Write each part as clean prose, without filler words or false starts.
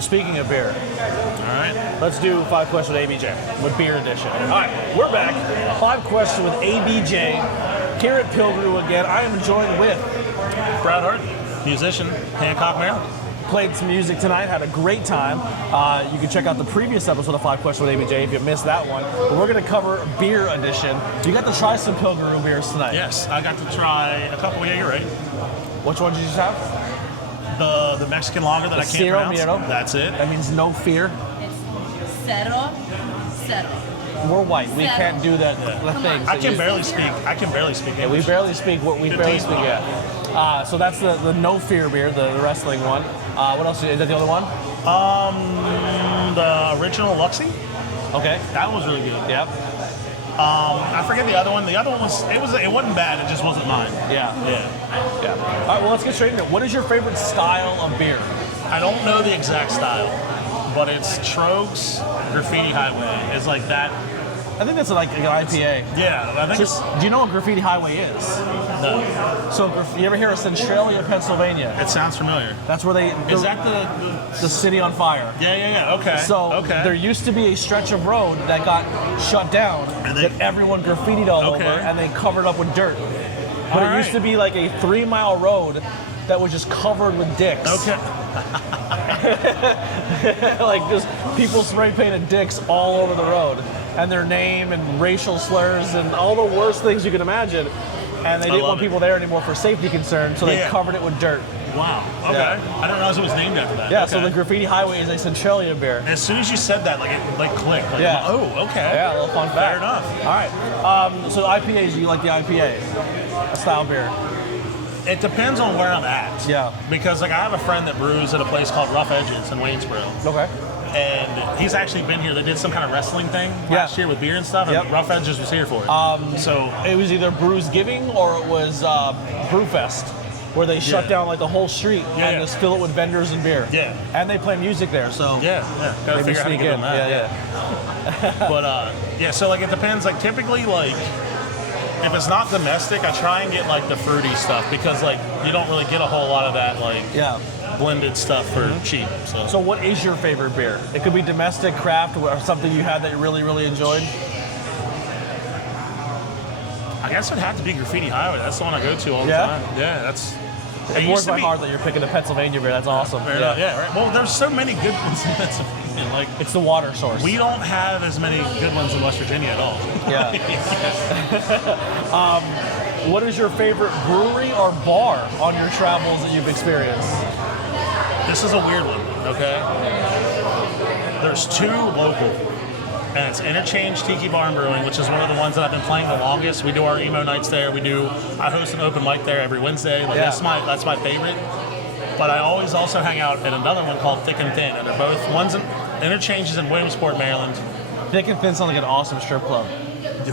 Well, speaking of beer, All right. let's do 5 questions with ABJ with beer edition. All right, we're back. 5 questions with ABJ here at Pilgrim again. I am joined with Brad Harden, musician, Hancock, Maryland. played some music tonight, had a great time. You can check out the previous episode of 5 Questions with ABJ if you missed that one. But we're going to cover beer edition. You got to try some Pilgrim beers tonight. Yes, I got to try a couple. Yeah, you're right. Which one did you just have? The Mexican lager that I can't Cero pronounce. Miedo. That's it. That means no fear. It's cero. We're white. We Cero. can't do that. Yeah. The things. I can barely speak. I can barely speak Yeah, we English. barely speak what we barely speak yet. So that's the no fear beer, the wrestling one. What else? Is that the other one? The original Luxie. Okay. That was really good. Yep. I forget the other one. The other one was it wasn't bad. It just wasn't mine. Yeah. Yeah. Yeah. All right. Well, let's get straight into it. What is your favorite style of beer? I don't know the exact style, but it's Trogs Graffiti Highway. It's like that. I think that's like an IPA. Yeah, I think it's Do you know what Graffiti Highway is? no. So you ever hear of Centralia, Pennsylvania? It sounds familiar. That's where Is that the city on fire. Yeah. Okay. So okay. there used to be a stretch of road that got shut down And that everyone graffitied all Okay. over and they covered up with dirt. But All it used right. to be like a 3-mile road that was just covered with dicks. Okay. Like just people spray painted dicks all over the road and their name and racial slurs and all the worst things you can imagine. And they didn't love want it. people there anymore for safety concerns, so they Yeah. covered it with dirt. Wow. Okay. Yeah. I didn't realize it was named after that. Yeah, okay. so the Graffiti Highway is a Centralia beer. As soon as you said that, like it clicked. Like, Yeah. Oh, okay. Yeah, a little fun fact. Fair enough. All right. So IPAs, you like the IPA? A style beer. It depends on where I'm at. Yeah. Because like I have a friend that brews at a place called Rough Edges in Waynesboro, Okay. and he's actually been here. They did some kind of wrestling thing Yeah. last year with beer and stuff, and Yep. Rough Edges was here for it. So It was either Brews Giving or it was Brewfest, where they shut Yeah. down like the whole street Yeah, and yeah. just fill it with vendors and beer. Yeah. And they play music there, so yeah, gotta maybe figure out how to sneak get in. on that. Yeah. But yeah, so like it depends. Like typically, like if it's not domestic, I try and get like the fruity stuff because like you don't really get a whole lot of that like Yeah. blended stuff for cheap. So what is your favorite beer? It could be domestic, craft, or something you had that you really, really enjoyed. I guess it'd have to be Graffiti Highway. That's the one I go to all the Yeah? time. Yeah, that's. It used warms to my be- heart that you're picking a Pennsylvania beer. That's awesome. Fair enough. Yeah, right. Well, there's so many good ones in Pennsylvania. Like It's the water source. we don't have as many good ones in West Virginia at all. Yeah. What is your favorite brewery or bar on your travels that you've experienced? This is a weird one. Okay. There's 2 local, and it's Interchange Tiki Bar and Brewing, which is one of the ones that I've been playing the longest. We do our emo nights there. I host an open mic there every Wednesday. Like Yeah. that's my favorite. But I always also hang out at another one called Thick and Thin, and they're both Interchange is in Williamsport, Maryland. Thick and Thin sounds like an awesome strip club.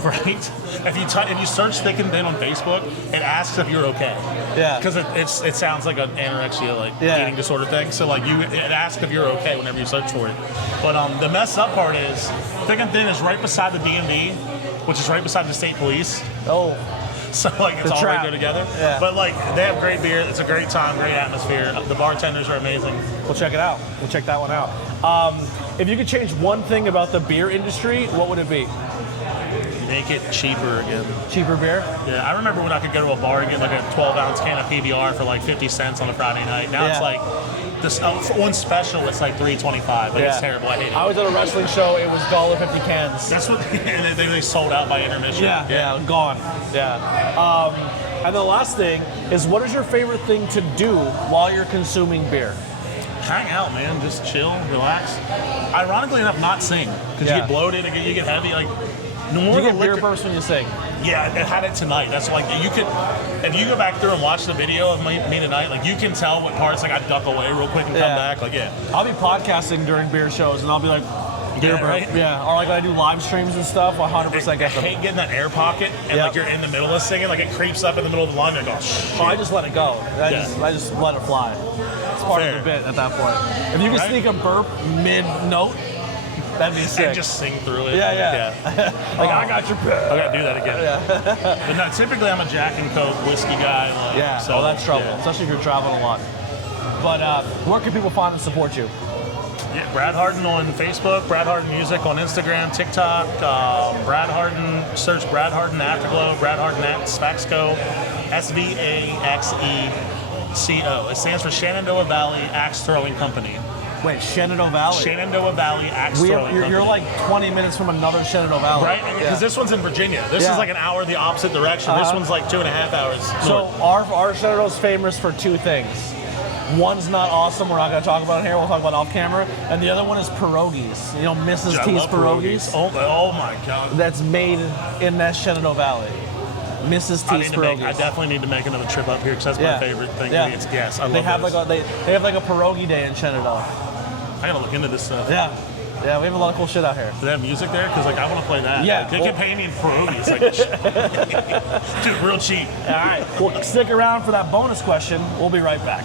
Right? If you search Thick and Thin on Facebook, it asks if you're okay. Yeah. Because it sounds like an anorexia, like Yeah. eating disorder thing. So like it asks if you're okay whenever you search for it. But the messed up part is Thick and Thin is right beside the DMV, which is right beside the state police. Oh, So like it's The all trap. right there together. Yeah. But like they have great beer. It's a great time, great atmosphere. The bartenders are amazing. we'll check it out. We'll check that one out. If you could change one thing about the beer industry, what would it be? Make it cheaper again. Cheaper beer? Yeah, I remember when I could go to a bar and get like a 12-ounce can of PBR for like 50 cents on a Friday night. Now it's Yeah. like this for one special. It's like $3.25. Like it's terrible. I hate it. I was at a wrestling show. It was $1.50 cans. That's what and they sold out by intermission. Yeah, gone. Yeah. And the last thing is, what is your favorite thing to do while you're consuming beer? Hang out, man. Just chill, relax. Ironically enough, not sing because Yeah. you get bloated, you get heavy. Like no Do more you the get beer liquor. burst when you sing? Yeah, I had it tonight. That's like you could, if you go back through and watch the video of me tonight, like you can tell what parts like I duck away real quick and come Yeah. back. Like yeah, I'll be podcasting during beer shows, and I'll be like, beer Yeah, burp. right? Yeah. Or like when I do live streams and stuff, 100% I get them. hate getting that air pocket and Yep. like you're in the middle of singing, like it creeps up in the middle of the line and goes. Oh, I just let it go. I just let it fly. It's part Fair. of the bit at that point. If you can Right? sneak a burp mid-note, that'd be sick. And just sing through it. Yeah. Like, I got your I pick. gotta do that again. But no, typically I'm a Jack and Coke whiskey guy. Like, Yeah, so that's trouble, yeah. especially if you're traveling a lot. But where can people find and support you? Yeah, Brad Harden on Facebook, Brad Harden Music on Instagram, TikTok, Brad Harden, search Brad Harden Afterglow, Brad Harden Svaxco, SVAXECO. It stands for Shenandoah Valley Axe Throwing Company. Wait, Shenandoah Valley. Shenandoah Valley Axe Throwing Company. You're like 20 minutes from another Shenandoah Valley. Right? Because this one's in Virginia. This is like an hour the opposite direction. This one's like 2.5 hours north. So our Shenandoah's famous for two things. One's not awesome, we're not going to talk about it here, we'll talk about off camera. And the other one is pierogies. You know, Mrs. Dude, I T's love pierogies. Oh my God. That's made in that Shenandoah Valley. Mrs. T's pierogies. I definitely need to make another trip up here because that's my favorite thing to eat. Yes, I love they have those. they have like a pierogi day in Shenandoah. I gotta look into this stuff. Yeah, we have a lot of cool shit out here. Do they have music there? Because like I want to play that. Yeah, like, they can pay me in pierogies. Like, dude, real cheap. All right, well, stick around for that bonus question. We'll be right back.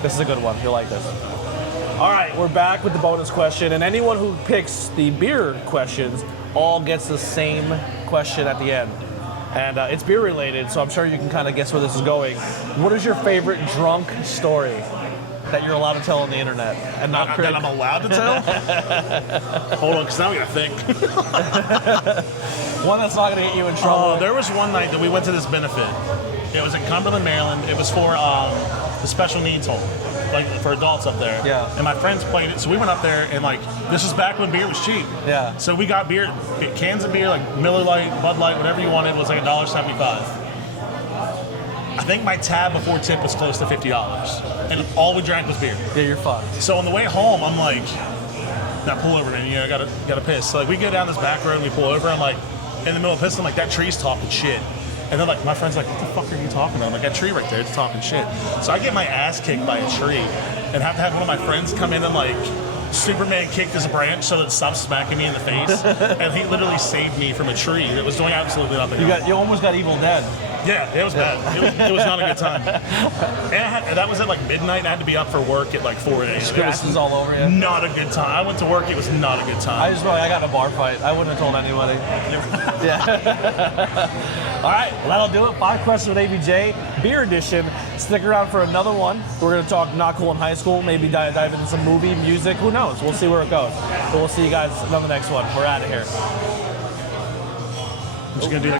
This is a good one. You'll like this. All right, we're back with the bonus question, and anyone who picks the beer questions all gets the same question at the end. And it's beer related, so I'm sure you can kind of guess where this is going. What is your favorite drunk story that you're allowed to tell on the internet and not That I'm allowed to tell? Hold on, because now we gotta think. One that's not going to get you in trouble. There was one night that we went to this benefit. It was in Cumberland, Maryland. It was for the special needs home, like for adults up there. Yeah. And my friends played it, so we went up there and like this is back when beer was cheap. Yeah. So we got beer, cans of beer, like Miller Lite, Bud Light, whatever you wanted, was like $1.75. I think my tab before tip was close to $50, and all we drank was beer. Yeah, you're fucked. So on the way home, I'm like, now pull over, man. I gotta piss. So like we go down this back road and we pull over. I'm like, in the middle of pissing, like that tree's talking shit. And then like my friend's like, what the fuck are you talking about? I'm like, that tree right there, it's talking shit. So I get my ass kicked by a tree and have to have one of my friends come in and like Superman kicked this branch so that it stopped smacking me in the face. And he literally saved me from a tree that was doing absolutely nothing. You almost got Evil Dead. Yeah, it was bad. It was not a good time. And that was at like midnight, and I had to be up for work at like 4 a.m. Scratches all over you. Not a good time. I went to work, it was not a good time. I got in a bar fight. I wouldn't have told anybody. Yeah. All right, well, that'll do it. 5 questions with ABJ, beer edition. Stick around for another one. We're going to talk not cool in high school, maybe dive into some movie, music, who knows? We'll see where it goes. But we'll see you guys on the next one. We're out of here. I'm just gonna do